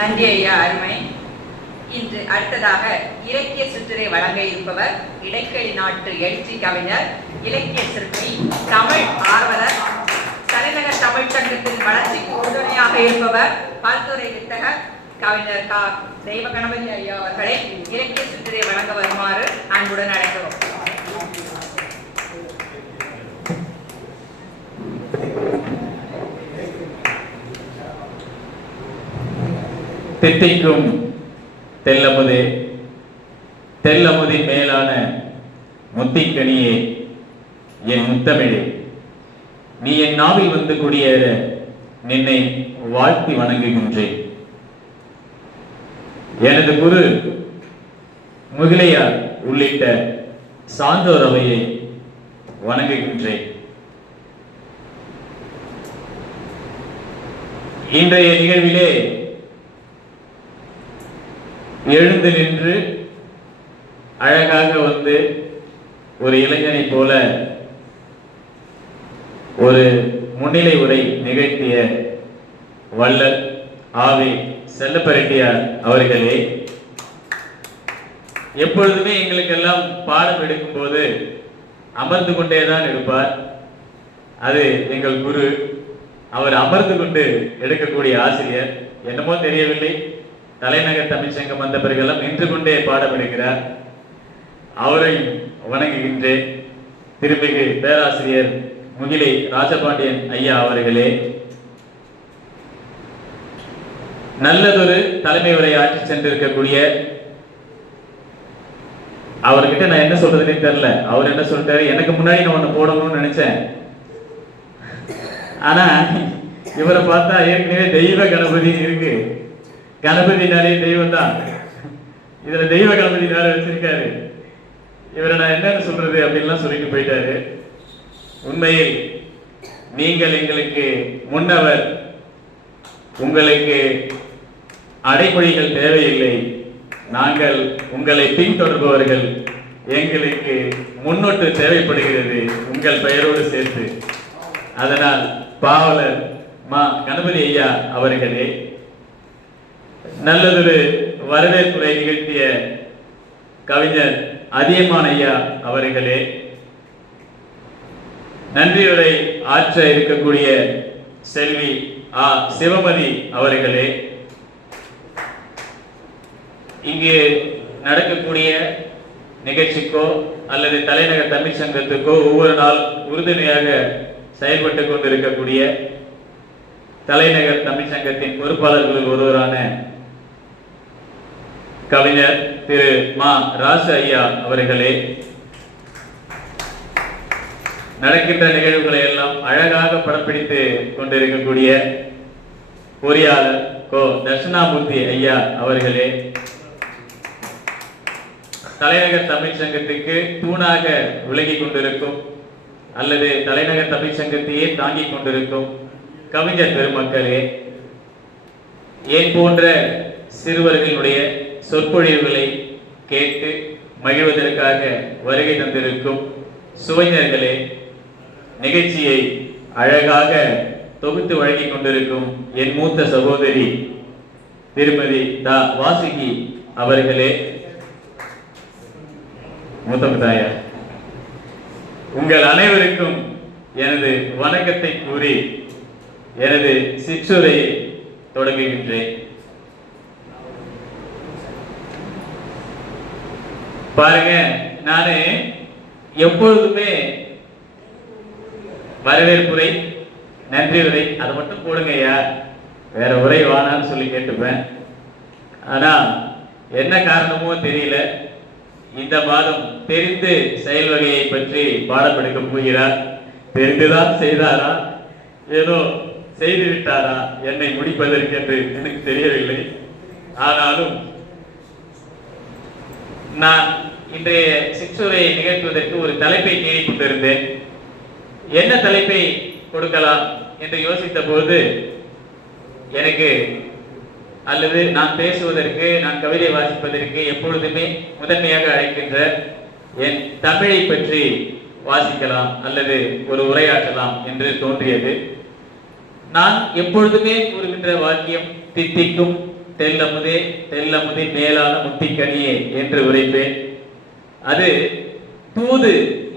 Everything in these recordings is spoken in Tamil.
நன்றி ஐயா, அருமை. இன்று அடுத்ததாக இலக்கிய சுற்றுரை வழங்க இருப்பவர் இடைக்கழி நாட்டு எழுச்சி கவிஞர், இலக்கிய சிற்பி, தமிழ் ஆர்வலர், தலைநகர் தமிழ் சங்கத்தின் வளர்ச்சிக்கு உறுதுணையாக இருப்பவர், பல்துறை வித்தகர் கவிஞர் கா. தெய்வ கணபதி ஐயா அவர்களை இலக்கிய சுற்றுரை வழங்க வருமாறு அன்புடன் அழைக்கிறோம். தித்திக்கும் தெல்லமுதே, தெல்லமுதின் மேலான முத்திக்கனியே, என் முத்தமிழே, நீ என் நாவில் வந்து குடியேற நின்னை வாழ்த்தி வணங்குகின்றேன். எனது குரு முகிலையார் உள்ளிட்ட சான்றோர் அவையை வணங்குகின்றேன். இன்றைய நிகழ்விலே எழுந்து நின்று அழகாக வந்து ஒரு இளைஞனை போல ஒரு முன்னிலை உரை நிகழ்த்திய வள்ளல் ஆவி செல்லப்பரெட்டியார் அவர்களே, எப்பொழுதுமே எங்களுக்கெல்லாம் பாடம் எடுக்கும் போது அமர்ந்து கொண்டேதான் இருப்பார். அது எங்கள் குரு. அவர் அமர்ந்து கொண்டு எடுக்கக்கூடிய ஆசிரியர். என்னமோ தெரியவில்லை, தலைநகர் தமிழ்ச்சங்கம் வந்த பிறகெல்லாம் நின்று கொண்டே பாடம் எடுக்கிறார். அவரை வணங்குகின்றேன். திருமிகு பேராசிரியர் முகிலை ராஜபாண்டியன் ஐயா அவர்களே, நல்லதொரு தலைமை உரை ஆற்றி சென்றிருக்கக்கூடிய அவர்கிட்ட நான் என்ன சொல்றதுன்னே தெரியல. அவர் என்ன சொல்லிட்டாரு, எனக்கு முன்னாடி நான் ஒண்ணு போடணும்னு நினைச்சேன். ஆனா இவரை பார்த்தா ஏற்கனவே தெய்வ கணபதி இருக்கு. கணபதினாலே தெய்வம் தான். இதுல தெய்வ கணபதி வேற வச்சிருக்காரு. இவரை நான் என்னன்னு சொல்றது அப்படின்லாம் சொல்லிட்டு போயிட்டாரு. உண்மையில் நீங்கள் எங்களுக்கு முன்னவர். உங்களுக்கு அடைமொழிகள் தேவையில்லை. நாங்கள் உங்களை பின்தொடர்பவர்கள். எங்களுக்கு முன்னோட்டு தேவைப்படுகிறது உங்கள் பெயரோடு சேர்த்து. அதனால் பாவலர் மா கணபதி ஐயா அவர்களே, நல்லதொரு வரவேற்புரை நிகழ்த்திய கவிஞர் அதியமான் ஐயா அவர்களே, நன்றியுரை ஆற்ற இருக்கக்கூடிய செல்வி ஆ. சிவமதி அவர்களே, இங்கு நடக்கக்கூடிய நிகழ்ச்சிக்கோ அல்லது தலைநகர் தமிழ் சங்கத்துக்கோ ஒவ்வொரு நாள் உறுதுணையாக செயல்பட்டு கொண்டிருக்கக்கூடிய தலைநகர் தமிழ் சங்கத்தின் பொறுப்பாளர்களில் ஒருவரான கவிஞர் திரு மா. ராசு ஐயா அவர்களே, நடக்கின்ற நிகழ்வுகளை எல்லாம் அழகாக படப்பிடித்து கொண்டிருக்கக்கூடிய பொறியாளர் கோ. தட்சிணாமூர்த்தி ஐயா அவர்களே, தலைநகர் தமிழ் சங்கத்துக்கு தூணாக விலகி கொண்டிருக்கும் அல்லது தலைநகர் தமிழ் சங்கத்தையே தாங்கிக் கொண்டிருக்கும் கவிஞர் பெருமக்களே, ஏன் போன்ற சிறுவர்களுடைய சொற்பொழிவுகளை கேட்டு மகிழ்வதற்காக வருகை தந்திருக்கும் சுவைஞர்களே, நிகழ்ச்சியை அழகாக தொகுத்து வழங்கிக் கொண்டிருக்கும் என் மூத்த சகோதரி திருமதி தா. வாசுகி அவர்களே, மூத்தமுதாயா, உங்கள் அனைவருக்கும் எனது வணக்கத்தை கூறி எனது சிற்றுரையை தொடங்குகின்றேன். பாருங்க, நானு எப்பொழுதுமே வரவேற்புரை, நன்றி உரை அதை மட்டும் போடுங்க ஐயா, வேற உரை வானான்னு சொல்லி கேட்டுப்பேன். ஆனா என்ன காரணமோ தெரியல, இந்த மாதம் தெரிந்து செயல் வகையை பற்றி பாடம் எடுக்க போகிறார். தெரிந்துதான் செய்தாரா, ஏதோ செய்து விட்டாரா என்னை முடிப்பதற்கு என்று எனக்கு தெரியவில்லை. ஆனாலும் நான் இன்றைய சிற்றுரையை நிகழ்த்துவதற்கு ஒரு தலைப்பை தேடிக் கொண்டிருந்தேன். என்ன தலைப்பை கொடுக்கலாம் என்று யோசித்த போது எனக்கு அல்லது நான் பேசுவதற்கு, நான் கவிதை வாசிப்பதற்கு எப்பொழுதுமே முதன்மையாக அழைக்கின்ற என் தமிழை பற்றி வாசிக்கலாம் அல்லது ஒரு உரையாற்றலாம் என்று தோன்றியது. நான் எப்பொழுதுமே கூறுகின்ற வாக்கியம் தித்திக்கும் தெல்லமுதே தெல்லமுதே மேலான முத்திக்கனியே என்று உரைப்பேன். அது தூது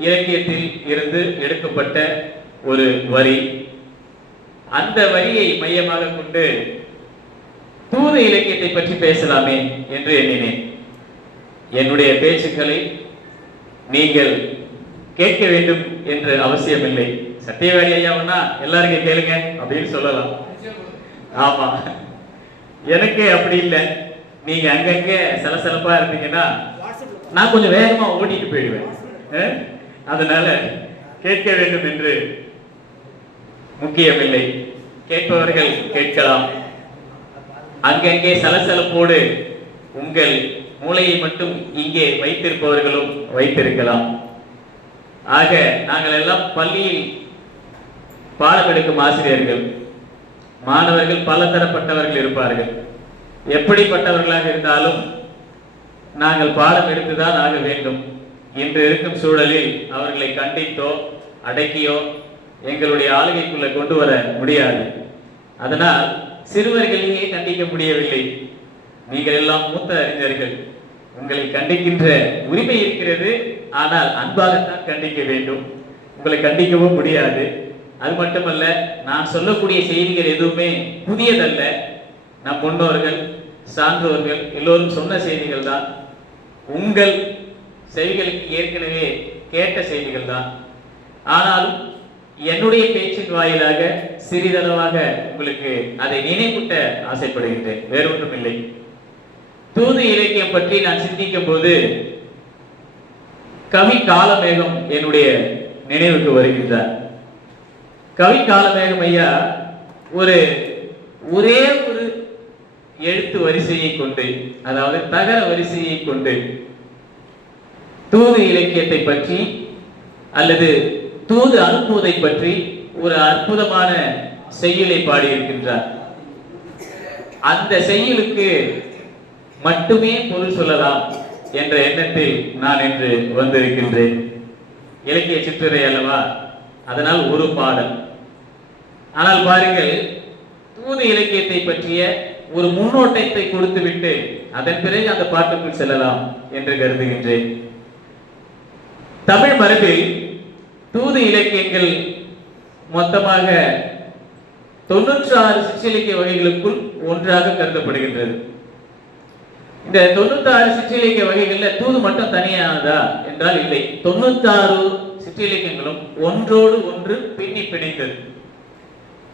இலக்கியத்தில் இருந்து எடுக்கப்பட்ட ஒரு வரி. அந்த வரியை மையமாக கொண்டு தூது இலக்கியத்தை பற்றி பேசலாமே என்று எண்ணினேன். என்னுடைய பேச்சுக்களை நீங்கள் கேட்க வேண்டும் என்று அவசியமில்லை. சத்தியவாடி ஐயாவன்னா எல்லாருக்கும் கேளுங்க அப்படின்னு சொல்லலாம். ஆமா, எனக்கு அப்படி இல்லை. நீங்க அங்கங்க சலசலப்பா இருந்தீங்கன்னா நான் கொஞ்சம் வேகமா ஓட்டிட்டு போயிடுவேன். அதனால கேட்க வேண்டும் என்று முக்கியமில்லை. கேட்பவர்கள் கேட்கலாம். அங்கங்கே சலசலப்போடு உங்கள் மூளையை மட்டும் இங்கே வைத்திருப்பவர்களும் வைத்திருக்கலாம். ஆக நாங்கள் எல்லாம் பள்ளியில் பாடம் எடுக்கும் ஆசிரியர்கள். மாணவர்கள் பல தரப்பட்டவர்கள் இருப்பார்கள். எப்படிப்பட்டவர்களாக இருந்தாலும் நாங்கள் பாடம் எடுத்துதான் ஆக வேண்டும். இன்று இருக்கும் சூழலில் அவர்களை கண்டித்தோ அடக்கியோ எங்களுடைய ஆளுகைக்குள்ள கொண்டு வர முடியாது. அதனால் சிறுவர்களையே கண்டிக்க முடியவில்லை. நீங்கள் எல்லாம் மூத்த அறிஞர்கள், உங்களை கண்டிக்கின்ற உரிமை இருக்கிறது. ஆனால் அன்பாகத்தான் கண்டிக்க வேண்டும். உங்களை கண்டிக்கவும் முடியாது. அது மட்டுமல்ல, நான் சொல்லக்கூடிய செய்திகள் எதுவுமே புதியதல்ல. நம் முன்னோர்கள் சான்றோர்கள் எல்லோரும் சொன்ன செய்திகள் தான். உங்கள் செய்திகளுக்கு ஏற்கனவே கேட்ட செய்திகள் தான். ஆனாலும் என்னுடைய பேச்சின் வாயிலாக சிறிதளவாக உங்களுக்கு அதை நினைவூட்ட ஆசைப்படுகின்றேன். வேறொன்றும் இல்லை. தூது இலக்கியம் பற்றி நான் சிந்திக்கும் போது கவி காலமேகம் என்னுடைய நினைவுக்கு வருகின்றார். கவி காலமேகம் ஐயா ஒரே ஒரு எழுத்து வரிசையை கொண்டு, அதாவது தகர வரிசையை கொண்டு தூது இலக்கியத்தை பற்றி அல்லது தூது அனுப்புவதை பற்றி ஒரு அற்புதமான செய்யுளை பாடியிருக்கின்றார். அந்த செய்யுளுக்கு மட்டுமே பொருள் சொல்லலாம் என்ற எண்ணத்தில் நான் இன்று வந்திருக்கின்றேன். இலக்கிய சிற்றுரை அல்லவா, அதனால் ஒரு பாடல். ஆனால் பாருங்கள், தூது இலக்கியத்தை பற்றிய ஒரு முன்னோட்டத்தை கொடுத்துவிட்டு அதன் பிறகு அந்த பாட்டுக்குள் செல்லலாம் என்று கருதுகின்றேன். தமிழ் மரபில் தூது இலக்கியங்கள் மொத்தமாக 96 சிற்றிலக்கிய வகைகளுக்குள் ஒன்றாக கருதப்படுகின்றது. இந்த 96 சிற்றிலக்கிய வகைகள்ல தூது மட்டும் தனியானதா என்றால் இல்லை. 96 சிற்றிலக்கியங்களும் ஒன்றோடு ஒன்று பின்னி பிணைந்தது.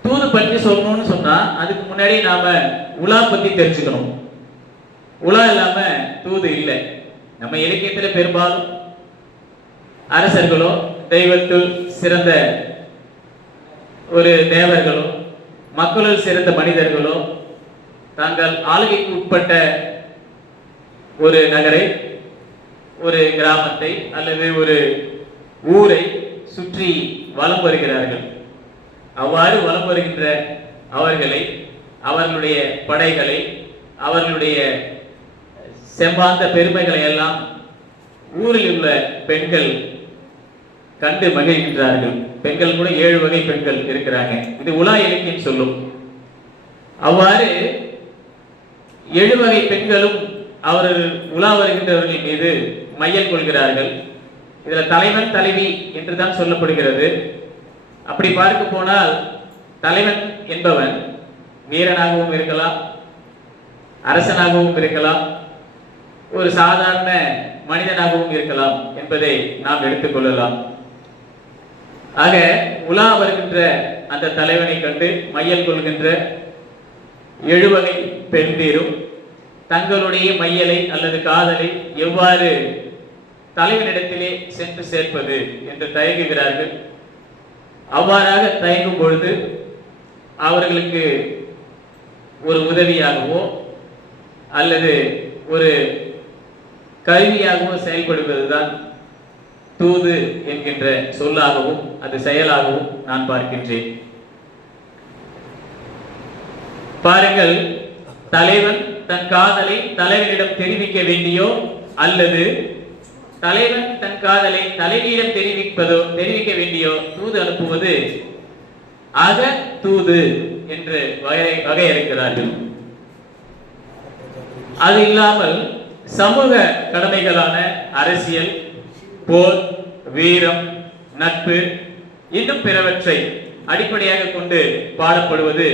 தூது பற்றி சொல்லணும்னு சொன்னா அதுக்கு முன்னாடி நாம உலா பத்தி தெரிஞ்சுக்கணும். உலா இல்லாம தூது இல்லை. நம்ம இலக்கியத்துல பெரும்பாலும் அரசர்களோ தெய்வத்தில் சிறந்த ஒரு தேவர்களோ மக்களுள் சிறந்த மனிதர்களோ தாங்கள் ஆளுகைக்கு உட்பட்ட ஒரு நகரை, ஒரு கிராமத்தை அல்லது ஒரு ஊரை சுற்றி வலம் வருகிறார்கள். அவ்வாறு வலம் வருகின்ற அவர்களை, அவர்களுடைய படைகளை, அவர்களுடைய செம்பாந்த பெருமைகளை எல்லாம் ஊரில் உள்ள பெண்கள் கண்டு மகிழ்கின்றார்கள். பெண்கள் கூட 7 வகை பெண்கள் இருக்கிறாங்க. இது உலா இலக்கியம் சொல்லும். அவ்வாறு 7 வகை பெண்களும் அவர்கள் உலா வருகின்றவர்கள் மீது மையல் கொள்கிறார்கள். இதுல தலைவன் தலைவி என்றுதான் சொல்லப்படுகிறது. அப்படி பார்க்க போனால் தலைவன் என்பவன் வீரனாகவும் இருக்கலாம், அரசனாகவும் இருக்கலாம், ஒரு சாதாரண மனிதனாகவும் இருக்கலாம் என்பதை நாம் எடுத்துக்கொள்ளலாம். ஆக உலா வருகின்ற அந்த தலைவனை கண்டு மையல் கொள்கின்ற 7 வகை பெண் வீரும் தங்களுடைய மையலை அல்லது காதலை எவ்வாறு தலைவனிடத்திலே சென்று சேர்ப்பது என்று தயங்குகிறார்கள். அவ்வாறாக தயங்கும் பொழுது அவர்களுக்கு ஒரு உதவியாகவோ அல்லது ஒரு கருவியாகவோ செயல்படுவதுதான் தூது என்கின்ற சொல்லாகவும் அது செயலாகவும் நான் பார்க்கின்றேன். பாருங்கள், தலைவன் தன் காதலை தலைவனிடம் தெரிவிக்க வேண்டியோ அல்லது தலைவன் தன் காதலை தலைவியிடம் தெரிவிக்க வேண்டியோ தூது அனுப்புவது அக தூது என்று வகையறுக்கிறார்கள். அது இல்லாமல் சமூக கடமைகளான அரசியல், போர், வீரம், நட்பு இன்னும் பிறவற்றை அடிப்படையாக கொண்டு பாடப்படுவது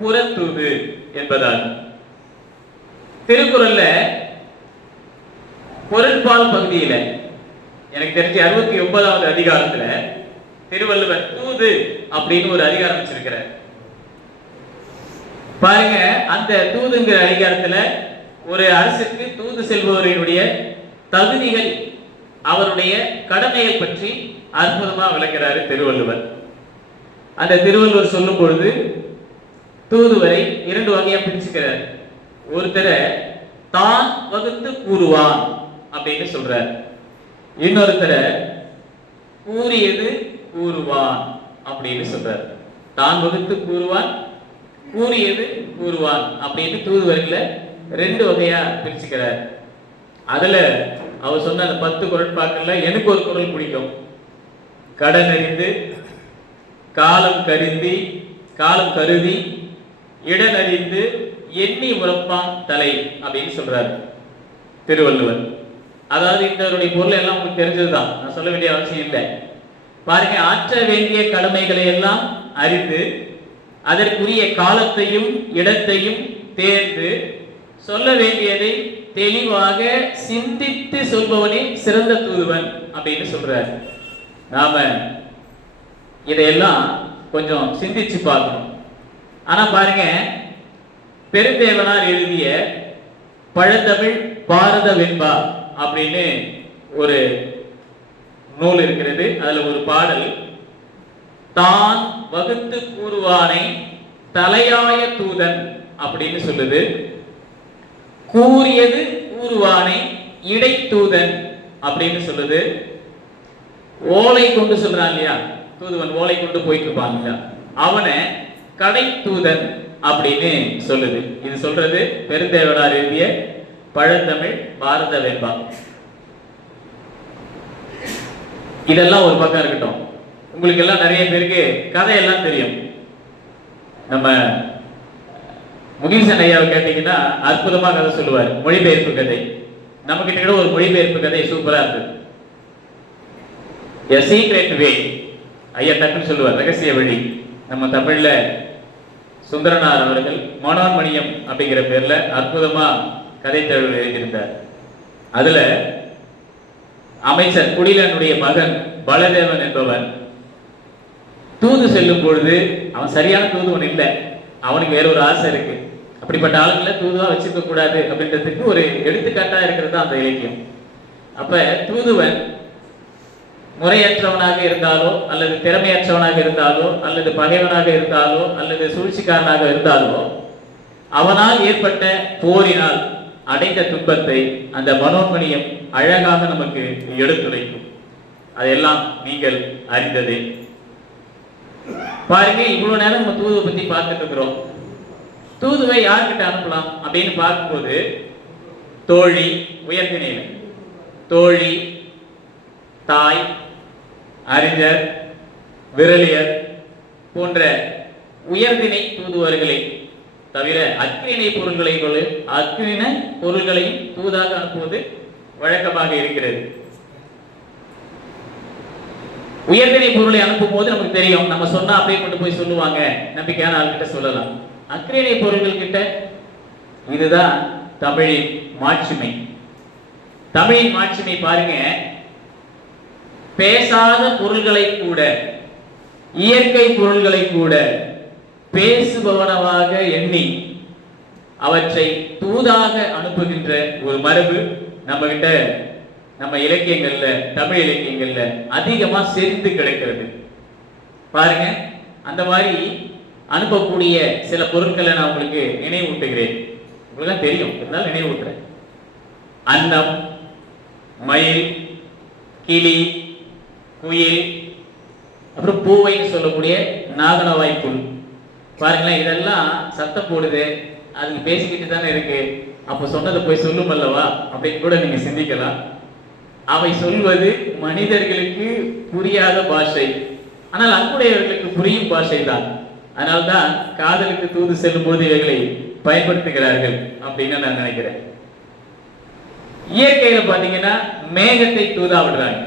புறத்தூது என்பதால் திருக்குறள்ல பொருட்பால் பகுதியில எனக்கு தெரிஞ்ச 69வது அதிகாரத்துல திருவள்ளுவர் தூது அப்படின்னு ஒரு அதிகாரம் வச்சிருக்கிறார். பாருங்க, அந்த தூதுங்கிற அதிகாரத்துல ஒரு அரசுக்கு தூது செல்பவர்களுடைய தகுதிகள், அவருடைய கடமைகள் பற்றி அற்புதமா விளக்கிறாரு திருவள்ளுவர். அந்த திருவள்ளுவர் சொல்லும் பொழுது தூதுவரை 2 வகையா பிரிச்சுக்கிறார். ஒருத்தரை தான் வகுத்து கூறுவான் அப்படின்னு சொல்றார், இன்னொருத்தரை கூறியது கூறுவான் அப்படின்னு சொல்றார். தான் வகுத்து கூறுவான், கூறியது கூறுவான் அப்படின்னு தூதுவர்களை 2 வகையா பிரிச்சுக்கிறார். அதுல அவர் சொன்ன அந்த 10 குறட்பாக்கள்ல எனக்கு ஒரு குறள் பிடிக்கும். கடன் அறிந்து, காலம் கருதி, இடனறிந்து, எண்ணி உரப்பான் தலை அப்படின்னு சொல்றாரு திருவள்ளுவர். அதாவது இந்த பொருள் எல்லாம் உங்களுக்கு தெரிஞ்சதுதான், நான் சொல்ல வேண்டிய அவசியம் இல்லை. பாருங்க, ஆற்ற வேண்டிய கடமைகளை எல்லாம் அறிந்து அதற்குரிய காலத்தையும் இடத்தையும் தேர்ந்து சொல்ல வேண்டியதை தெளிவாக சிந்தித்து சொல்பவனே சிறந்த தூதுவன் அப்படின்னு சொல்றார். நாம இதையெல்லாம் கொஞ்சம் சிந்திச்சு பார்க்கணும். ஆனா பாருங்க, பெருந்தேவனார் எழுதிய பழந்தமிழ் பாரத வெண்பா அப்படின்னு ஒரு நூல் இருக்கிறது. அதுல ஒரு பாடல், தான் வகுத்து கூறுவானை தலையாய தூதன் அப்படின்னு சொல்லுது. கூறியது கூறுவானை இடைத்தூதன் அப்படின்னு சொல்லுது. ஓலை கொண்டு சொல்றான் இல்லையா, தூதுவன் ஓலை கொண்டு போயிட்டு இருப்பான் இல்லையா, அவனை கடை தூதன் அப்படின்னு சொல்லுது. இது சொல்றது பெருந்தேவனார் எழுதிய பழந்தமிழ் பாரத வெண்பா. இதெல்லாம் ஒரு பக்கம் இருக்கட்டும். உங்களுக்கு எல்லாம் நிறைய பேருக்கு கதையெல்லாம் தெரியும். நம்ம முகில்சன் ஐயாவை கேட்டீங்கன்னா அற்புதமா கதை சொல்லுவார், மொழிபெயர்ப்பு கதை. நம்ம கிட்ட கூட ஒரு மொழிபெயர்ப்பு கதை சூப்பரா இருக்கு. A secret way, ஐயா டக்குன்னு சொல்லுவார், ரகசிய வழி. நம்ம தமிழ்ல சுந்தரனார் அவர்கள் மனோன்மணியம் அப்படிங்கிற பேர்ல அற்புதமா கதை தழுவல் எழுதியிருந்தார். அதுல அமைச்சர் குடிலனுடைய மகன் பலதேவன் என்பவன் தூது செல்லும் பொழுது, அவன் சரியான தூதுவன் இல்லை, அவனுக்கு வேற ஒரு ஆசை இருக்கு. அப்படிப்பட்ட ஆளுங்களை தூதுவா வச்சுக்க கூடாது அப்படின்றதுக்கு ஒரு எடுத்துக்காட்டா இருக்கிறது அந்த இலக்கியம். அப்ப தூதுவன் முறையற்றவனாக இருந்தாலோ அல்லது திறமையற்றவனாக இருந்தாலோ அல்லது பகைவனாக இருந்தாலோ அல்லது சூழ்ச்சிக்காரனாக இருந்தாலோ அவனால் ஏற்பட்ட போரினால் அடைந்த துன்பத்தை அந்த மனோன்மணியம் அழகாக நமக்கு எடுத்துரைக்கும். அதையெல்லாம் நீங்கள் அறிந்ததே. பாருங்க, இவ்வளவு நேரம் நம்ம தூதுவை பத்தி பார்த்துட்டு இருக்கிறோம். தூதுவை யார்கிட்ட அனுப்பலாம் அப்படின்னு பார்க்கும்போது, தோழி, உயர்திணையில் தோழி, தாய், அறிஞர், விரலியர் போன்ற உயர்திணை தூதுவர்களை தவிர அக்கிரிணை பொருள்களையும் தூதாக அனுப்புவது வழக்கமாக இருக்கிறது. உயர்திணை பொருளை அனுப்பும் போது நமக்கு தெரியும், நம்ம சொன்னா அப்படியே கொண்டு போய் சொல்லுவாங்க, நம்பிக்கையான ஆள்கிட்ட சொல்லலாம். அக்கிரிணை பொருள்கள் கிட்ட இதுதான் தமிழின் மாட்சிமை. தமிழின் மாட்சிமை பாருங்க, பேசாத பொருள்களை கூட, இயற்கை பொருள்களை கூட பேசுபவனவாக எண்ணி அவற்றை தூதாக அனுப்புகின்ற ஒரு மரபு நம்ம கிட்ட, நம்ம இலக்கியங்கள்ல, தமிழ் இலக்கியங்கள்ல அதிகமா செறிந்து கிடக்கிறது. பாருங்க, அந்த மாதிரி அனுப்பக்கூடிய சில பொருட்களை நான் உங்களுக்கு நினைவூட்டுகிறேன். உங்களுக்கு தெரியும், இருந்தாலும் நினைவூட்டுறேன். அன்னம், மயில், கிளி, குயில், அப்புறம் பூவைன்னு சொல்லக்கூடிய நாகனவாய் புல். பாருங்களேன், இதெல்லாம் சத்தம் போடுது, அதுக்கு பேசிக்கிட்டு தானே இருக்கு, அப்போ சொன்னதை போய் சொல்லும் அல்லவா அப்படின்னு கூட நீங்க சிந்திக்கலாம். அவை சொல்வது மனிதர்களுக்கு புரியாத பாஷை, ஆனால் அன்புடையவர்களுக்கு புரியும் பாஷை தான். அதனால்தான் காதலுக்கு தூது செல்லும் போது இவைகளை பயன்படுத்துகிறார்கள் அப்படின்னு நான் நினைக்கிறேன். இயற்கையில பாத்தீங்கன்னா மேகத்தை தூதா விடுறாங்க,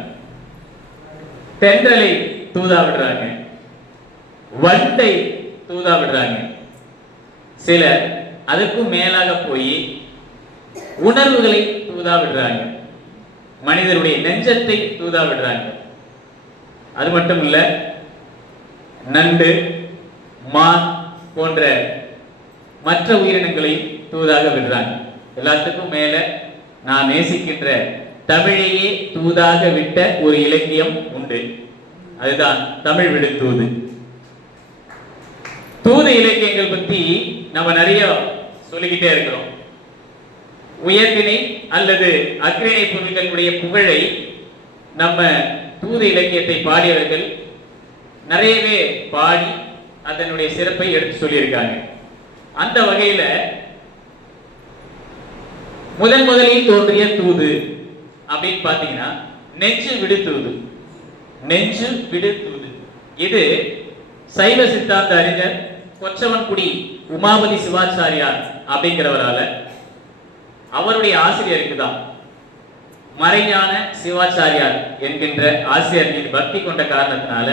தென்றலை தூதா விடுறாங்க, வண்டை தூதா விடுறாங்க. சிலர் அதுக்கும் மேலாக போய் உணர்வுகளை தூதா விடுறாங்க, மனிதருடைய நெஞ்சத்தை தூதா விடுறாங்க. அது மட்டும் இல்ல, நண்டு, மான் போன்ற மற்ற உயிரினங்களையும் தூதாக விடுறாங்க. எல்லாத்துக்கும் மேல நான் நேசிக்கின்ற தமிழையே தூதாக விட்ட ஒரு இலக்கியம் உண்டு, அதுதான் தமிழ் விடு தூது. தூது இலக்கியங்கள் பத்தி நம்ம நிறைய சொல்லிக்கிட்டே இருக்கிறோம். உயர்திணை அல்லது அக்ரிணை பொருட்களுடைய புகழை நம்ம தூது இலக்கியத்தை பாடியவர்கள் நிறையவே பாடி அதனுடைய சிறப்பை எடுத்து சொல்லியிருக்காங்க. அந்த வகையில முதலில் தோன்றிய தூது அப்படின்னு பாத்தீங்கன்னா நெஞ்சு விடு தூது. நெஞ்சு விடு தூது இது சைவ சித்தாந்த அறிஞர் கொச்சவன்குடி உமாபதி சிவாச்சாரியார் அப்படிங்கிறவரால அவருடைய ஆசிரியருக்கு தான் மறைஞான சிவாச்சாரியார் என்கின்ற ஆசிரியர் மீது பக்தி கொண்ட காரணத்தினால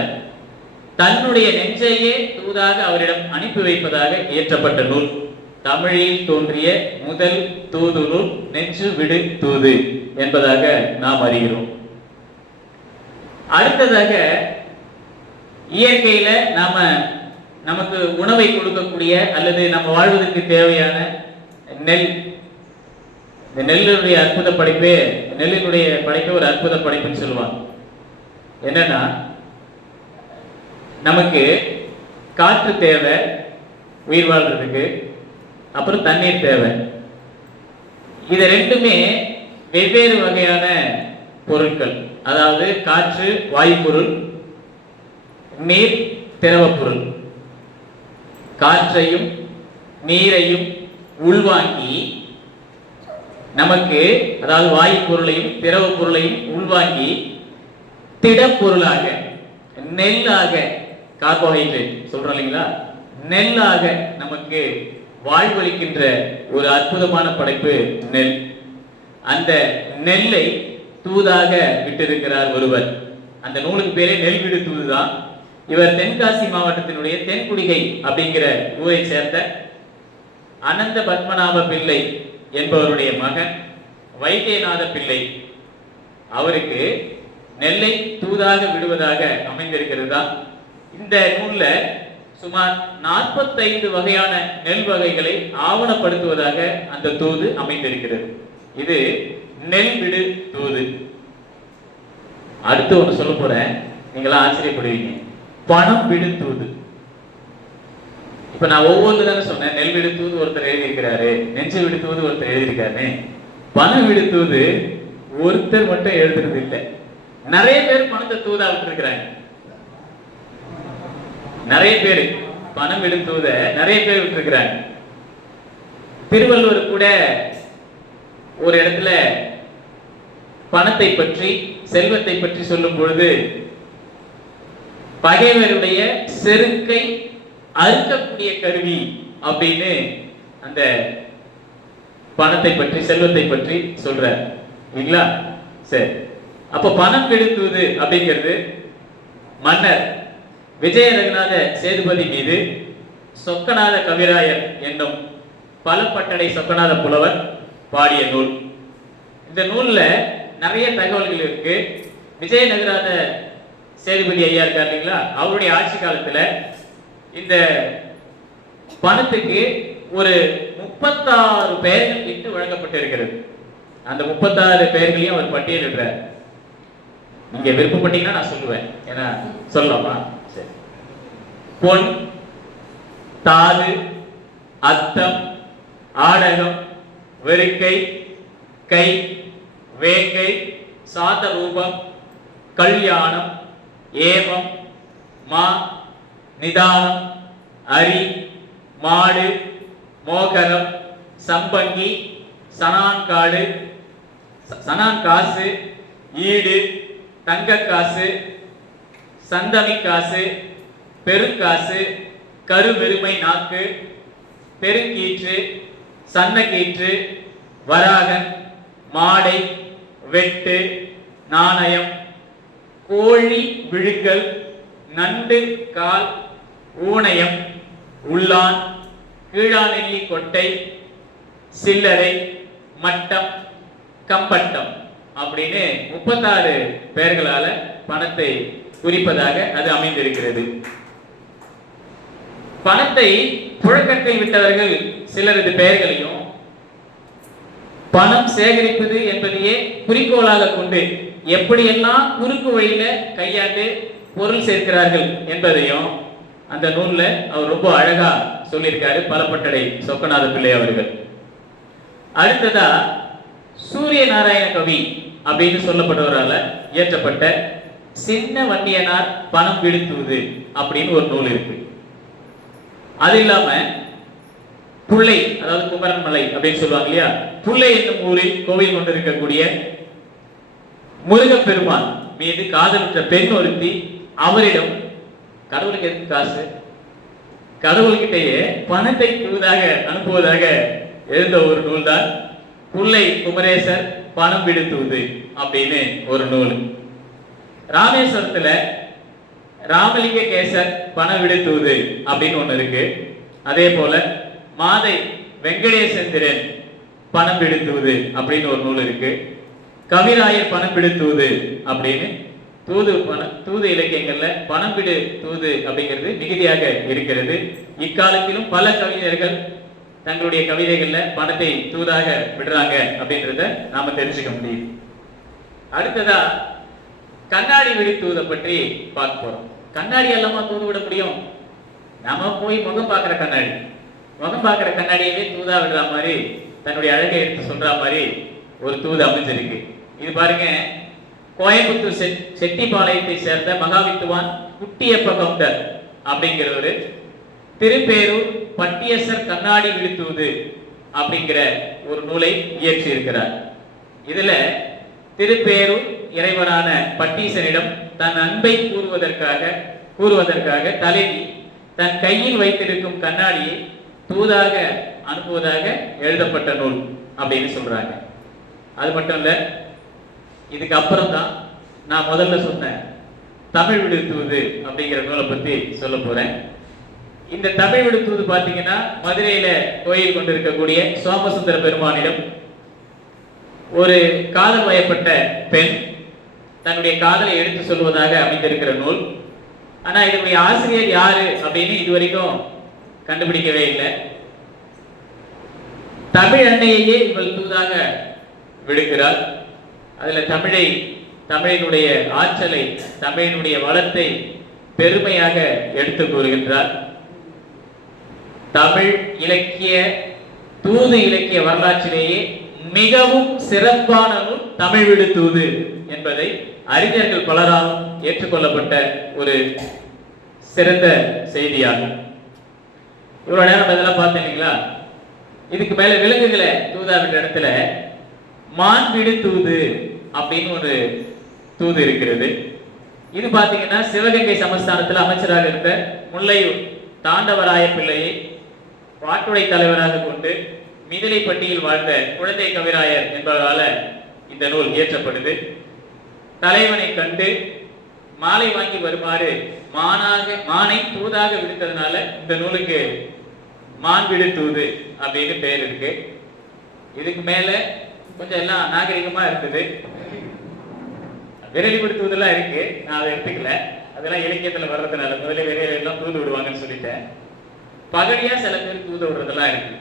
தன்னுடைய நெஞ்சையே தூதாக அவரிடம் அனுப்பி வைப்பதாக இயற்றப்பட்ட நூல் தமிழில் தோன்றிய முதல் தூது நூல் நெஞ்சு விடு தூது என்பதாக நாம் அறிகிறோம். அடுத்ததாக இயற்கையில நமக்கு உணவை கொடுக்கக்கூடிய அல்லது நம்ம வாழ்வதற்கு தேவையான நெல், இந்த நெல்லுடைய அற்புத படைப்பே, நெல்லினுடைய படைப்பே ஒரு அற்புத படைப்புன்னு சொல்லுவாங்க. என்னன்னா, நமக்கு காற்று தேவை உயிர் வாழ்றதுக்கு, அப்புறம் தண்ணீர் தேவை. இது ரெண்டுமே வெவ்வேறு வகையான பொருட்கள். அதாவது காற்று வாயு பொருள், நீர் திரவ பொருள். காற்றையும் நீரையும் உள்வாங்கி நமக்கு, அதாவது வாயு பொருளையும் திரவ பொருளையும் உள்வாங்கி திடப்பொருளாக நெல்லாக, கார்போஹைட்ரேட் சொல்றோம் இல்லைங்களா, நெல்லாக நமக்கு வாழ்வளிக்கின்ற ஒரு அற்புதமான படைப்பு நெல். அந்த நெல்லை தூதாக விட்டிருக்கிறார் ஒருவர். அந்த நூலுக்கு பேரே நெல் விடு தூதுதான். இவர் தென்காசி மாவட்டத்தினுடைய தென்குடிகை அப்படிங்கிற ஊரை சேர்ந்த அனந்த பத்மநாப பிள்ளை என்பவருடைய மகன் வைத்தியநாத பிள்ளை. அவருக்கு நெல்லை தூதாக விடுவதாக அமைந்திருக்கிறது தான். இந்த நூல்ல சுமார் 45 வகையான நெல் வகைகளை ஆவணப்படுத்துவதாக அந்த தூது அமைந்திருக்கிறது. இது நெல் விடு தூது. அடுத்து ஒன்று சொல்ல போறேன், நீங்களா ஆச்சரியப்படுவீங்க. பணம் விடு தூது. இப்ப நான் ஒவ்வொன்று தானே சொன்னேன். நெல் விடு தூது ஒருத்தர் எழுதியிருக்கிறாரு, நெஞ்சு விடு தூது ஒருத்தர் எழுதியிருக்காரு. பணம் விடு தூது ஒருத்தர் மட்டும் எழுதுறது இல்லை, நிறைய பேர் பணத்தை தூதா விட்டுருக்கிறாங்க. நிறைய பேர் பணம் விடும் தூத நிறைய பேர் விட்டுருக்கிறாங்க. திருவள்ளுவர் கூட ஒரு இடத்துல பணத்தை பற்றி, செல்வத்தை பற்றி சொல்லும் பொழுது, பகைவருடைய செருக்கை அறுக்கக்கூடிய கருவி அப்படின்னு அந்த பணத்தை பற்றி, செல்வத்தை பற்றி சொல்றார் இல்லைங்களா? சரி, அப்ப பணம் விடுத்துவது அப்படிங்கிறது மன்னர் விஜய ரகுநாத சேதுபதி மீது சொக்கநாத கவிராயர் என்னும் பலப்பட்டடை சொக்கநாத புலவர் பாடிய நூல். இந்த நூல்ல நிறைய தகவல்கள் இருக்கு. விஜய ரகுநாத சேதுபதி ஐயா இருக்கார் இல்லைங்களா, அவருடைய ஆட்சி காலத்துல இந்த பணத்துக்கு ஒரு 36 பெயர்கள் இட்டு வழங்கப்பட்டு இருக்கிறது. அந்த 36 பெயர்களையும் அவர் பட்டியலிடுறார். நீங்க விருப்பப்பட்டீங்கன்னா நான் சொல்லுவேன், ஏன்னா சொல்லலாமா? சரி. பொன், தாது, அத்தம், ஆடகம், வெறுக்கை, கை, வேங்கை, சாத ரூபம், கல்யாணம், ஏமம், மா, நிதானம், அரி, மாடு, மோகரம், சம்பங்கி, சனான்காடு, சனான்காசு, ஈடு, தங்கக்காசு, சந்தமி காசு, பெருங்காசு, கருவெருமை நாக்கு, பெருங்கீற்று, சன்னகீற்று, வராகன், மாடை, வெட்டு, நாணயம், கோழி விழுங்கல், நண்டு கால், ஊனயம், உள்ளான், கீழாநெல்லி கொட்டை, சில்லறை, மட்டம், கம்பட்டம் அப்படின்னு 36 பெயர்களால பணத்தை குறிப்பதாக அது அமைந்திருக்கிறது. பணத்தை புழக்கத்தில் விட்டவர்கள் சிலரது பெயர்களையும் பணம் சேகரிப்பது என்பதையே குறிக்கோளாக கொண்டு எப்படியெல்லாம் குறுக்கு வழியில கையாண்டு பொருள் சேர்க்கிறார்கள் என்பதையும் அந்த நூல்ல அவர் ரொம்ப அழகா சொல்லியிருக்காரு பலப்பட்டடை சொக்கநாத பிள்ளை அவர்கள். அடுத்ததா சூரிய நாராயண கவி அப்படின்னு சொல்லப்பட்டவரால இயற்றப்பட்ட சின்ன வண்டியனார் பணம் விடுத்துவது அப்படின்னு ஒரு நூல் இருக்கு. அது இல்லாம புள்ளை, அதாவது குமரன் மலை அப்படின்னு சொல்லுவாங்க இல்லையா, புள்ளை என்னும் ஊரில் கோவில் கொண்டிருக்கக்கூடிய முருகப்பெருமான் மீது காதலுற்ற பெண் ஒருத்தி அவரிடம் கடவுளுக்கு எதுக்கு காசு, கடவுள்கிட்டயே பணத்தை தூதாக அனுப்புவதாக எழுந்த ஒரு நூல் தான் புள்ளை குமரேசர் பணம் விடுத்துவது அப்படின்னு ஒரு நூல். ராமேஸ்வரத்துல ராமலிங்க கேசர் பணம் விடுத்துவது அப்படின்னு ஒண்ணு இருக்கு. அதே போல மாதை வெங்கடேசந்திரன் பணம் விடுத்துவது அப்படின்னு ஒரு நூல் இருக்கு. கவிராயர் பணம் விடுத்துவது அப்படின்னு தூது இலக்கியங்கள்ல பணம் விடு தூது அப்படிங்கிறது மிகுதியாக இருக்கிறது. இக்காலத்திலும் பல கவிஞர்கள் தங்களுடைய கவிதைகள்ல பணத்தை தூதாக விடுறாங்க அப்படின்றத நாம தெரிஞ்சுக்க முடியும். அடுத்ததா கண்ணாடி விடு தூதை பற்றி பார்க்க போறோம். கண்ணாடி எல்லாமா தூது விட முடியும்? நாம போய் முகம் பார்க்கிற கண்ணாடி, முகம் பார்க்கிற கண்ணாடியவே தூதா விடுற மாதிரி தன்னுடைய அழகை எடுத்து சொல்ற மாதிரி ஒரு தூது அமைஞ்சிருக்கு. இது பாருங்க, கோயம்புத்தூர் செட்டிப்பாளையத்தை சேர்ந்த மகாவித்துவான் குட்டியப்ப கவுண்டர் அப்படிங்கிறவரு திருப்பேரூர் பட்டியசர் கண்ணாடி விடுத்துவது அப்படிங்கிற ஒரு நூலை இயற்றி இருக்கிறார். இதுல திருப்பேரூர் இறைவனான பட்டீசனிடம் தன் அன்பை கூறுவதற்காக தலைவி தன் கையில் வைத்திருக்கும் கண்ணாடியை தூதாக அனுப்புவதாக எழுதப்பட்ட நூல் அப்படின்னு சொல்றாங்க. அது மட்டும் இல்ல, இதுக்கு அப்புறம் தான் நான் முதல்ல சொன்ன தமிழ் விடுத்துவது அப்படிங்கிற நூலை பத்தி சொல்ல போறேன். இந்த தமிழ் விடுத்துவது பாத்தீங்கன்னா மதுரையில கோயில் கொண்டிருக்கக்கூடிய சோமசுந்தர பெருமானிடம் ஒரு காதல் வயப்பட்ட பெண் தன்னுடைய காதலை எடுத்து சொல்வதாக அமைந்திருக்கிற நூல். ஆனா இதனுடைய ஆசிரியர் யாரு அப்படின்னு இதுவரைக்கும் கண்டுபிடிக்கவே இல்லை. தமிழ் அன்னையே இவள் தூதாக விடுக்கிறார். அதுல தமிழினுடைய ஆற்றலை, தமிழினுடைய வளத்தை பெருமையாக எடுத்து கூறுகின்றார். தமிழ் இலக்கிய தூது இலக்கிய வரலாற்றிலேயே மிகவும் சிறப்பான நூல் தமிழ் விடு தூது என்பதை அறிஞர்கள் பலராலும் ஏற்றுக்கொள்ளப்பட்ட ஒரு சிறந்த செய்தியாகும். இவ்வளவு நேரம் இதெல்லாம் பார்த்தீங்களா? இதுக்கு மேல விலங்குகளை தூதா விட்ட இடத்துல மான் விடு தூது அப்படின்னு ஒரு தூது இருக்கிறது. இது பாத்தீங்கன்னா சிவகங்கை சமஸ்தானத்தில் அமைச்சராக இருந்த முல்லையூர் தாண்டவராய பிள்ளையை பாட்டுடை தலைவராக கொண்டு மிதிலைப்பட்டியில் வாழ்ந்த குழந்தை கவிராயர் என்பவரால இந்த நூல் இயற்றப்படுது. தலைவனை கண்டு மாலை வாங்கி வருமாறு மானை தூதாக விடுத்ததுனால இந்த நூலுக்கு மான் விடு தூது அப்படின்னு பேர் இருக்கு. இதுக்கு மேல கொஞ்சம் எல்லாம் நாகரிகமா இருந்தது. விரலி விடுத்துவதெல்லாம் இருக்கு, நான் அதை எடுத்துக்கல. அதெல்லாம் இலக்கியத்துல வர்றதுனால முதல்ல விரையில எல்லாம் தூது விடுவாங்கன்னு சொல்லிட்டேன். பகடியா சில பேர் தூது விடுறதெல்லாம் இருக்கு.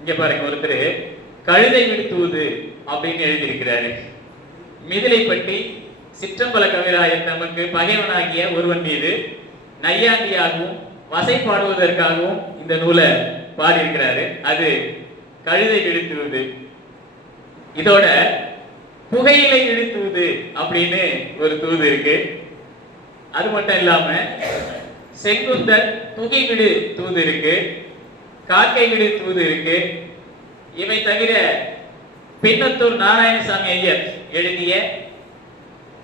இங்க பாருங்க, ஒருத்தர் கழுதை விடுத்துவது அப்படின்னு எழுதியிருக்கிறாரு. மிதிலைப்பட்டி சிற்றம்பல கவிராயர் நமக்கு பகைவனாகிய ஒருவன் மீது நையாண்டியாகவும் வசைப்பாடுவதற்காகவும் இந்த நூலை பாடியிருக்கிறாரு. அது கழுதை விடுத்துவது. இதோட புகையிலை விடுத்துவது அப்படின்னு ஒரு தூது இருக்கு. அது மட்டும் இல்லாம செங்குந்தர் துகை விடு தூது இருக்கு, காக்கை விடு தூது இருக்கு. இவை தவிர பின்னத்தூர் நாராயணசாமி ஐயர் எழுதிய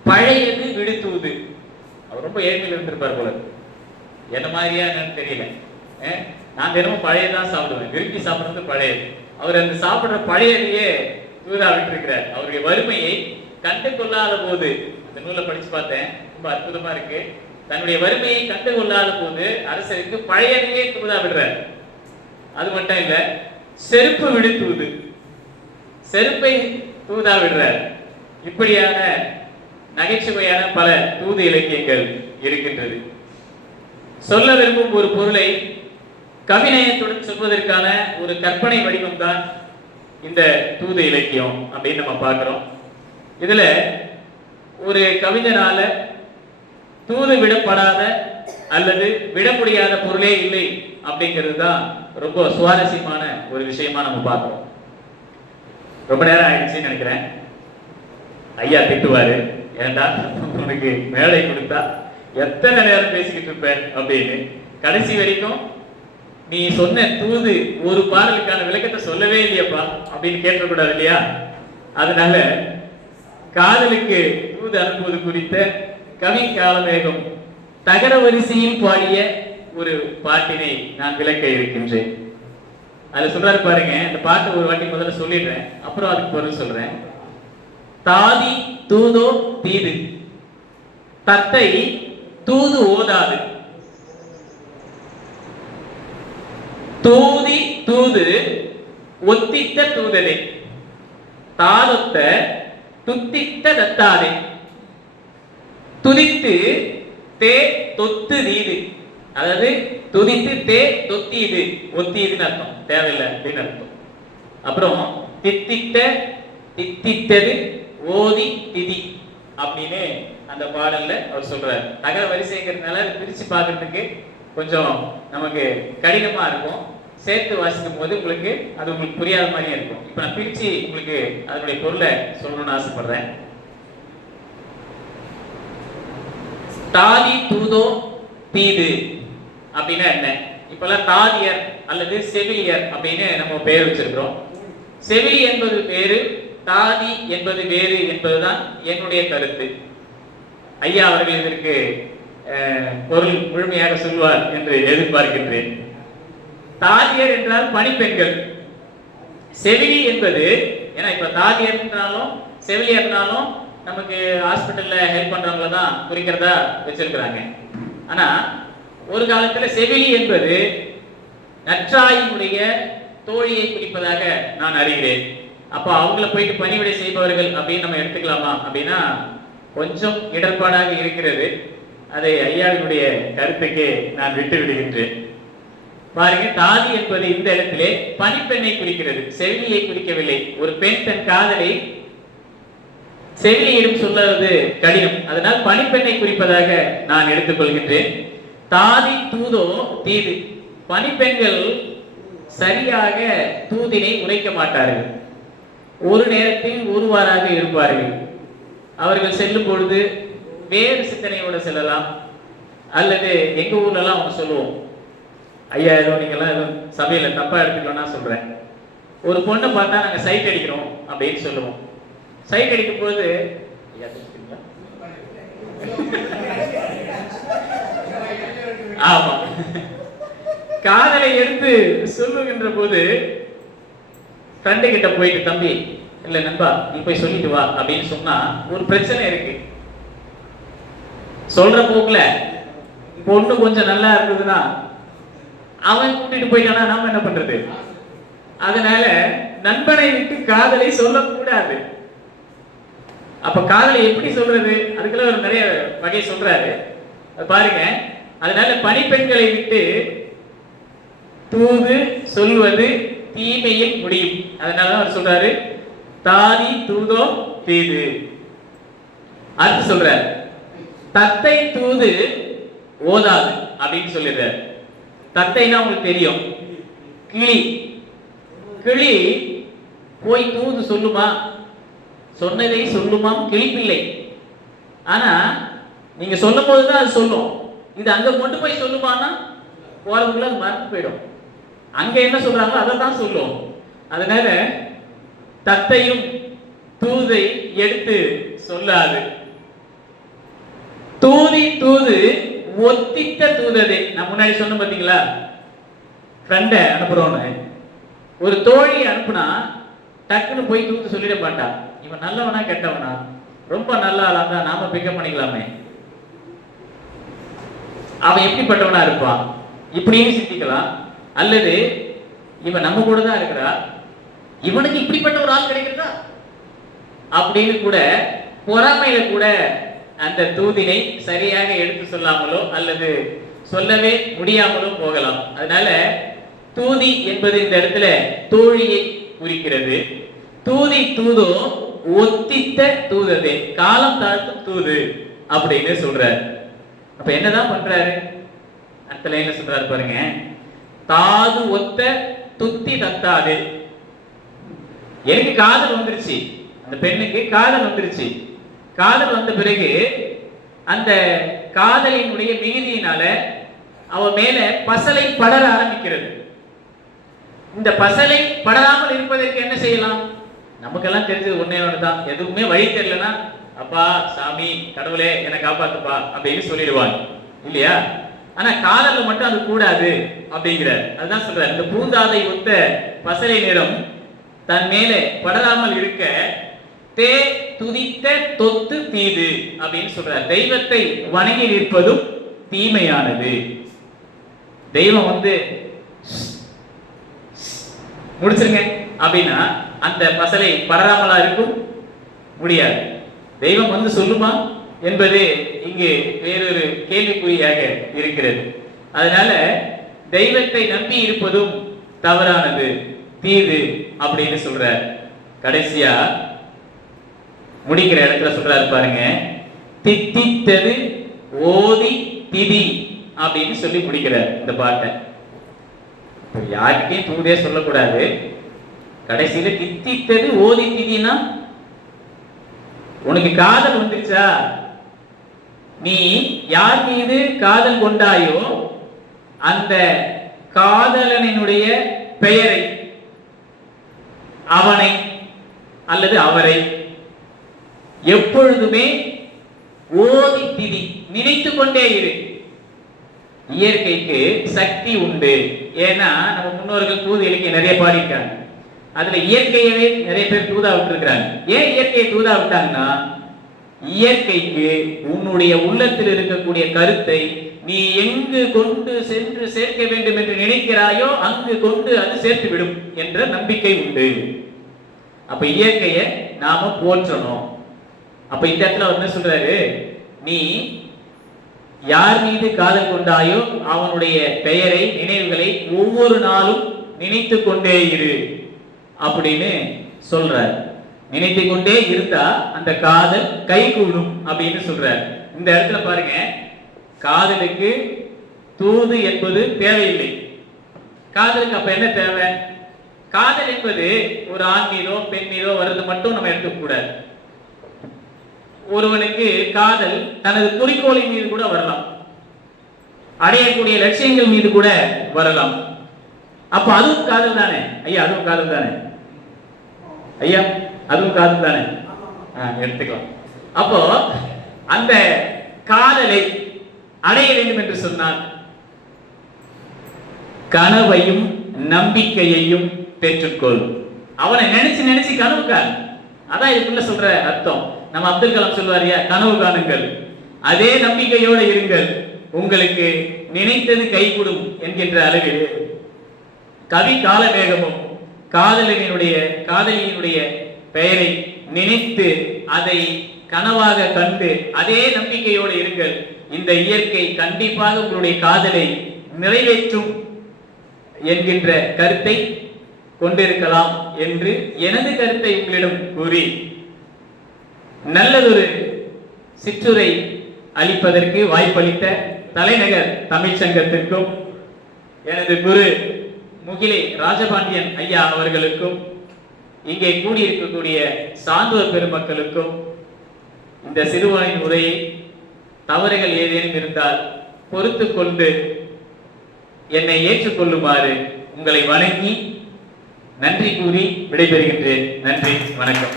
பழையது விடுத்துவது, அவர் ரொம்ப ஏழ்மையில் இருந்திருப்பார் போல, என்ன மாதிரியா என்னன்னு தெரியல. நான் தினமும் பழையதான் சாப்பிடுவேன், விரும்பி சாப்பிடுறது பழையது. அவர் அந்த சாப்பிடுற பழையதையே தூதா விட்டுருக்கிறார். அவருடைய வறுமையை கண்டு கொள்ளாத போது, அந்த நூலை படிச்சு பார்த்தேன், ரொம்ப அற்புதமா இருக்கு. தன்னுடைய வறுமையை கண்டு கொள்ளாத போது அரசருக்கு பழையதையே தூதா விடுறார். அது மட்டும் இல்ல, செருப்பு விடு தூது, செருப்பை தூதா விடுறார். இப்படியான நகைச்சுவையான பல தூது இலக்கியங்கள் இருக்கின்றது. சொல்ல விரும்பும் ஒரு பொருளை கவிநயத்துடன் சொல்வதற்கான ஒரு கற்பனை வடிவம் தான் இந்த தூது இலக்கியம் அப்படின்னு நம்ம பார்க்கிறோம். இதுல ஒரு கவிஞனால தூது விடப்படாத அல்லது விட முடியாத பொருளே இல்லை அப்படிங்கிறது தான் ரொம்ப சுவாரஸ்யமான ஒரு விஷயமா நம்ம பார்க்கிறோம். ரொம்ப நேரம் ஆயிடுச்சுன்னு நினைக்கிறேன். ஐயா திட்டுவாரு, ஏண்டா உனக்கு மேடை கொடுத்தா எத்தனை நேரம் பேசிக்கிட்டு இருப்பேன் அப்படின்னு. கடைசி வரைக்கும் நீ சொன்ன தூது ஒரு பாடலுக்கான விளக்கத்தை சொல்லவே இல்லையப்பா அப்படின்னு கேட்டக்கூடாது இல்லையா? அதனால காதலுக்கு தூது அனுப்புவது குறித்த கவி காலமேகம் தகர வரிசையில் பாடிய ஒரு பாட்டினை நான் விளக்க இருக்கின்றேன். அதுல சொல்றாரு பாருங்க, இந்த பாட்டு ஒரு வாட்டி முதல்ல சொல்லிடுறேன், அப்புறம் அதுக்கு பொருள் சொல்றேன். தாதி தூதோ தீது, தத்தை தூது ஓதாது, தூதி தூது ஒத்தித்த தூததே, தாதொத்த துத்தித்த தத்தாதே, துதித்து தே தொத்து நீது. அதாவது துதித்து தே தொத்தியது, ஒத்தியதுன்னு அர்த்தம், தேவையில்லை அப்படின்னு அர்த்தம். அப்புறம் தித்தித்த தித்தித்தது ஓதி திதி அப்படின்னு அந்த பாடல்ல அவர் சொல்றாரு. தகர வரிசைங்கிறதுனால பிரிச்சு பார்க்கறதுக்கு கொஞ்சம் நமக்கு கடினமா இருக்கும். சேர்த்து வாசிக்கும் போது உங்களுக்கு அது உங்களுக்கு புரியாத மாதிரியே இருக்கும். இப்ப நான் பிரிச்சு உங்களுக்கு அதனுடைய பொருளை சொல்லணும்னு ஆசைப்படுறேன். தாதி தூதோ தீது அப்படின்னா என்ன? இப்பெல்லாம் தாதியர் அல்லது செவிலியர் அப்படின்னு நம்ம பேர் வச்சிருக்கிறோம். செவிலி என்பது பேரு, தாதி என்பது வேறு என்பதுதான் என்னுடைய கருத்து. ஐயா அவர்கள் இதற்கு பொருள் முழுமையாக சொல்வார் என்று எதிர்பார்க்கின்றேன். தாதியர் என்றால் பணிப்பெண்கள். செவிலி என்பது, ஏன்னா இப்ப தாதியர்னாலும் செவிலியர்னாலும் நமக்கு ஹாஸ்பிட்டல்ல ஹெல்ப் பண்றவங்கள தான் குறிக்கிறதா வச்சிருக்கிறாங்க. ஆனா ஒரு காலத்துல செவிலி என்பது நற்றாயினுடைய தோழியை குறிப்பதாக நான் அறிகிறேன். அப்ப அவங்கள போயிட்டு பணிவிடை செய்பவர்கள் அப்படின்னு நம்ம எடுத்துக்கலாமா அப்படின்னா கொஞ்சம் இடர்பாடாக இருக்கிறது. அதை ஐயாவினுடைய கருத்துக்கு நான் விட்டு விடுகின்றேன். பாருங்க, தாதி என்பது இந்த இடத்திலே பணிப்பெண்ணை குறிக்கிறது, செவிலியை குறிக்கவில்லை. ஒரு பெண் தன் காதலை செவிலியிடம் சொல்வது கடினம், அதனால் பணிப்பெண்ணை குறிப்பதாக நான் எடுத்துக்கொள்கின்றேன். தாதி தூதோ தீது, பணிப்பெண்கள் சரியாக தூதினை உரைக்க மாட்டார்கள். ஒரு நேரத்தில் ஒருவாறாக இருப்பார்கள். அவர்கள் செல்லும் பொழுது வேறு சிந்தனையோட செல்லலாம். அல்லது எங்க ஊர்ல எல்லாம் அவங்க சொல்லுவோம், ஐயா ஏதோ நீங்கெல்லாம் ஏதோ சபையில தப்பா எடுத்துக்கணும்னா சொல்றேன், ஒரு பொண்ணை பார்த்தா நாங்க சைட் அடிக்கிறோம் அப்படின்னு சொல்லுவோம். சைட் அடிக்கும் போது ஆமா காதலை எடுத்து சொல்லுகின்ற போது ஃப்ரெண்டு கிட்ட போயிட்டு, தம்பி இல்ல நண்பா நீ போய் சொல்லிட்டு வா அப்படின்னு சொன்னா ஒரு பிரச்சனை இருக்கு. சொல்ற போக்குல பொண்ணு கொஞ்சம் நல்லா இருந்ததுன்னா அவன் கூட்டிட்டு போயிட்டானா நாம என்ன பண்றது? அதனால நண்பனை விட்டு காதலை சொல்லக்கூடாது. அப்ப காதலை எப்படி சொல்றது? அதுக்குள்ள ஒரு நிறைய வகை சொல்றாரு பாருங்க. அதனால பணிப்பெண்களை விட்டு தூது சொல்வது தீமையில் முடியும். அதனாலதான் அவர் சொல்றாரு தாதி தூதோ தீது. அடுத்து சொல்றாரு தத்தை தூது ஓதாது அப்படின்னு சொல்லிடுறாரு. தத்தைனா உங்களுக்கு தெரியும், கிளி. கிளி போய் தூது சொல்லுமா? சொன்னதை சொல்லுமாம் கிளிப்பிள்ளை. ஆனா நீங்க சொல்லும் போதுதான் அது சொல்லும். இது அங்க கொண்டு போய் சொல்லுமானா போறதுக்குள்ள அது மறந்து போயிடும். அங்க என்ன சொல்றாங்களோ அதை தான் சொல்லும். அதனால தத்தையும் தூதை எடுத்து சொல்லாது. தூதி தூது ஒத்தித்த தூததே. நான் முன்னாடி சொன்ன பாத்தீங்களா, ஃப்ரெண்டை அனுப்புறோன்னு ஒரு தோழியை அனுப்புனா டக்குன்னு போய் தூத்து சொல்லிட மாட்டா. இவன் நல்லவனா கெட்டவனா, ரொம்ப நல்ல ஆளா இருந்தா நாம பிக்கப் பண்ணிக்கலாமே, அவன் எப்படிப்பட்டவனா இருப்பான் இப்படின்னு சிந்திக்கலாம். அல்லது இவன் நம்ம கூட தான் இருக்கிறா, இவனுக்கு இப்படிப்பட்ட ஒரு ஆள் கிடைக்கிறதா அப்படின்னு கூட பொறாமையில கூட அந்த தூதினை சரியாக எடுத்து சொல்லாமலோ அல்லது சொல்லவே முடியாமலோ போகலாம். அதனால தூதி என்பது இந்த இடத்துல தோழியை குறிக்கிறது. தூதி தூதோ ஒத்தித்த தூததே, காலம் தாழ்த்தும் தூது அப்படின்னு சொல்றாரு. அப்ப என்னதான் பண்றாரு? அடுத்த லைன்ல சொல்றாரு பாருங்க, தாது ஒத்த துத்தி தத்தாது. எனக்கு காதல் வந்துருச்சு, அந்த பெண்ணுக்கு காதல் வந்துருச்சு. காதல் வந்த பிறகு அந்த காதலினுடைய மிகுதியினால அவ மேல பசலை படர ஆரம்பிக்கிறது. இந்த பசலை படராமல் இருப்பதற்கு என்ன செய்யலாம்? நமக்கெல்லாம் தெரிஞ்சது ஒன்னே ஒண்ணுதான், எதுவுமே வழி தெரியலன்னா அப்பா சாமி கடவுளே என்னை காப்பாத்துப்பா அப்படின்னு சொல்லிடுவாங்க இல்லையா? ஆனா காதல் மட்டும் அது கூடாது அப்படிங்கிற, அதுதான் சொல்ற, இந்த பூந்தாதை ஒத்த பசலை நிறம் தன் மேலே படராமல் இருக்க தே துதித்த தொத்து தீது அப்படின்னு சொல்றார். தெய்வத்தை வணங்கி நிற்பதும் தீமையானது. தெய்வம் முடிச்சிருங்க அப்படின்னா அந்த பசலை படராமலா இருக்கும் முடியாது. தெய்வம் சொல்லுமா என்பது இங்கு வேறொரு கேள்விக்குறியாக இருக்கிறது. அதனால தெய்வத்தை நம்பி இருப்பதும் தவறானது, தீது அப்படின்னு சொல்றார். கடைசியா முடிக்கிற இடத்துல சொல்றாரு பாருங்க, தித்தித்தது ஓதி திதி அப்படின்னு சொல்லி முடிக்கிறார் இந்த பாட்டை. யாருக்கே தூதே சொல்லக்கூடாது. கடைசியில தித்தித்தது ஓதி திதினா, உனக்கு காதல் வந்துருச்சா, நீ யார் மீது காதல் கொண்டாயோ அந்த காதலனுடைய பெயரை, அவனை அல்லது அவரை எப்பொழுதுமே ஓதி திதி நினைத்து கொண்டே இரு. இயற்கைக்கு சக்தி உண்டு. ஏன்னா நம்ம முன்னோர்கள் தூது இலக்கியம் நிறைய பாடியிருக்காங்க. அதுல இயற்கையவே நிறைய பேர் தூதா விட்டுருக்காங்க. ஏன் இயற்கையை தூதா விட்டாங்கன்னா, இயற்கைக்கு உன்னுடைய உள்ளத்தில் இருக்கக்கூடிய கருத்தை நீ எங்கு கொண்டு சென்று சேர்க்க வேண்டும் என்று நினைக்கிறாயோ அங்கு கொண்டு அது சேர்த்து விடும் என்ற நம்பிக்கை உண்டு. அப்ப இயற்கையை நாம போற்றணும். அப்ப இந்த இடத்துல என்ன சொல்றாரு, நீ யார் மீது காதல் கொண்டாயோ அவனுடைய பெயரை, நினைவுகளை ஒவ்வொரு நாளும் நினைத்து கொண்டே இரு அப்படின்னு சொல்றார். நினைத்து கொண்டே இருந்தா அந்த காதல் கைகூடும் அப்படின்னு சொல்றார். இந்த இடத்துல பாருங்க, காதலுக்கு தூது என்பது தேவையில்லை. காதலுக்கு அப்ப என்ன தேவை? காதல் என்பது ஒரு ஆண் மீதோ பெண் மீதோ வர்றது மட்டும் நம்ம எடுத்துக்க கூடாது. ஒருவனுக்கு காதல் தனது குறிக்கோளின் மீது கூட வரலாம், அடையக்கூடிய லட்சியங்கள் மீது கூட வரலாம். அப்ப அதுவும் காதல் தானே ஐயா? அதுவும் காதல் தானே ஐயா? அதுவும் காதல் தானே? எடுத்துக்கலாம். அப்போ அந்த காதலை அடைய வேண்டும் என்று சொன்னால் கனவையும் நம்பிக்கையையும் பெற்றுக்கொள். அவனை நினைச்சு நினைச்சு கனவு காண். அதான் இதுக்குள்ள சொல்ற அர்த்தம். நம்ம அப்துல் கலாம் சொல்வாரியா, கனவு காணுங்கள், அதே நம்பிக்கையோடு இருங்கள், உங்களுக்கு நினைத்தது கைகூடும் என்கின்ற அளவில் கவி காலமேகமும் காதலியினுடைய பெயரை நினைத்து அதை கனவாக கண்டு அதே நம்பிக்கையோடு இருங்கள். இந்த இயற்கை கண்டிப்பாக உங்களுடைய காதலை நிறைவேற்றும் என்கின்ற கருத்தை கொண்டிருக்கலாம் என்று எனது கருத்தை உங்களிடம் கூறி நல்லதொரு சிற்றுரை அளிப்பதற்கு வாய்ப்பளித்த தலைநகர் தமிழ்ச்சங்கத்திற்கும் எனது குரு முகிலை ராஜபாண்டியன் ஐயா அவர்களுக்கும் இங்கே கூடியிருக்கக்கூடிய சான்றோர் பெருமக்களுக்கும் இந்த சிறுவனின் உரையை தவறுகள் ஏதேனும் இருந்தால் பொறுத்து கொண்டு என்னை ஏற்றுக்கொள்ளுமாறு உங்களை வணங்கி நன்றி கூறி விடைபெறுகின்றேன். நன்றி, வணக்கம்.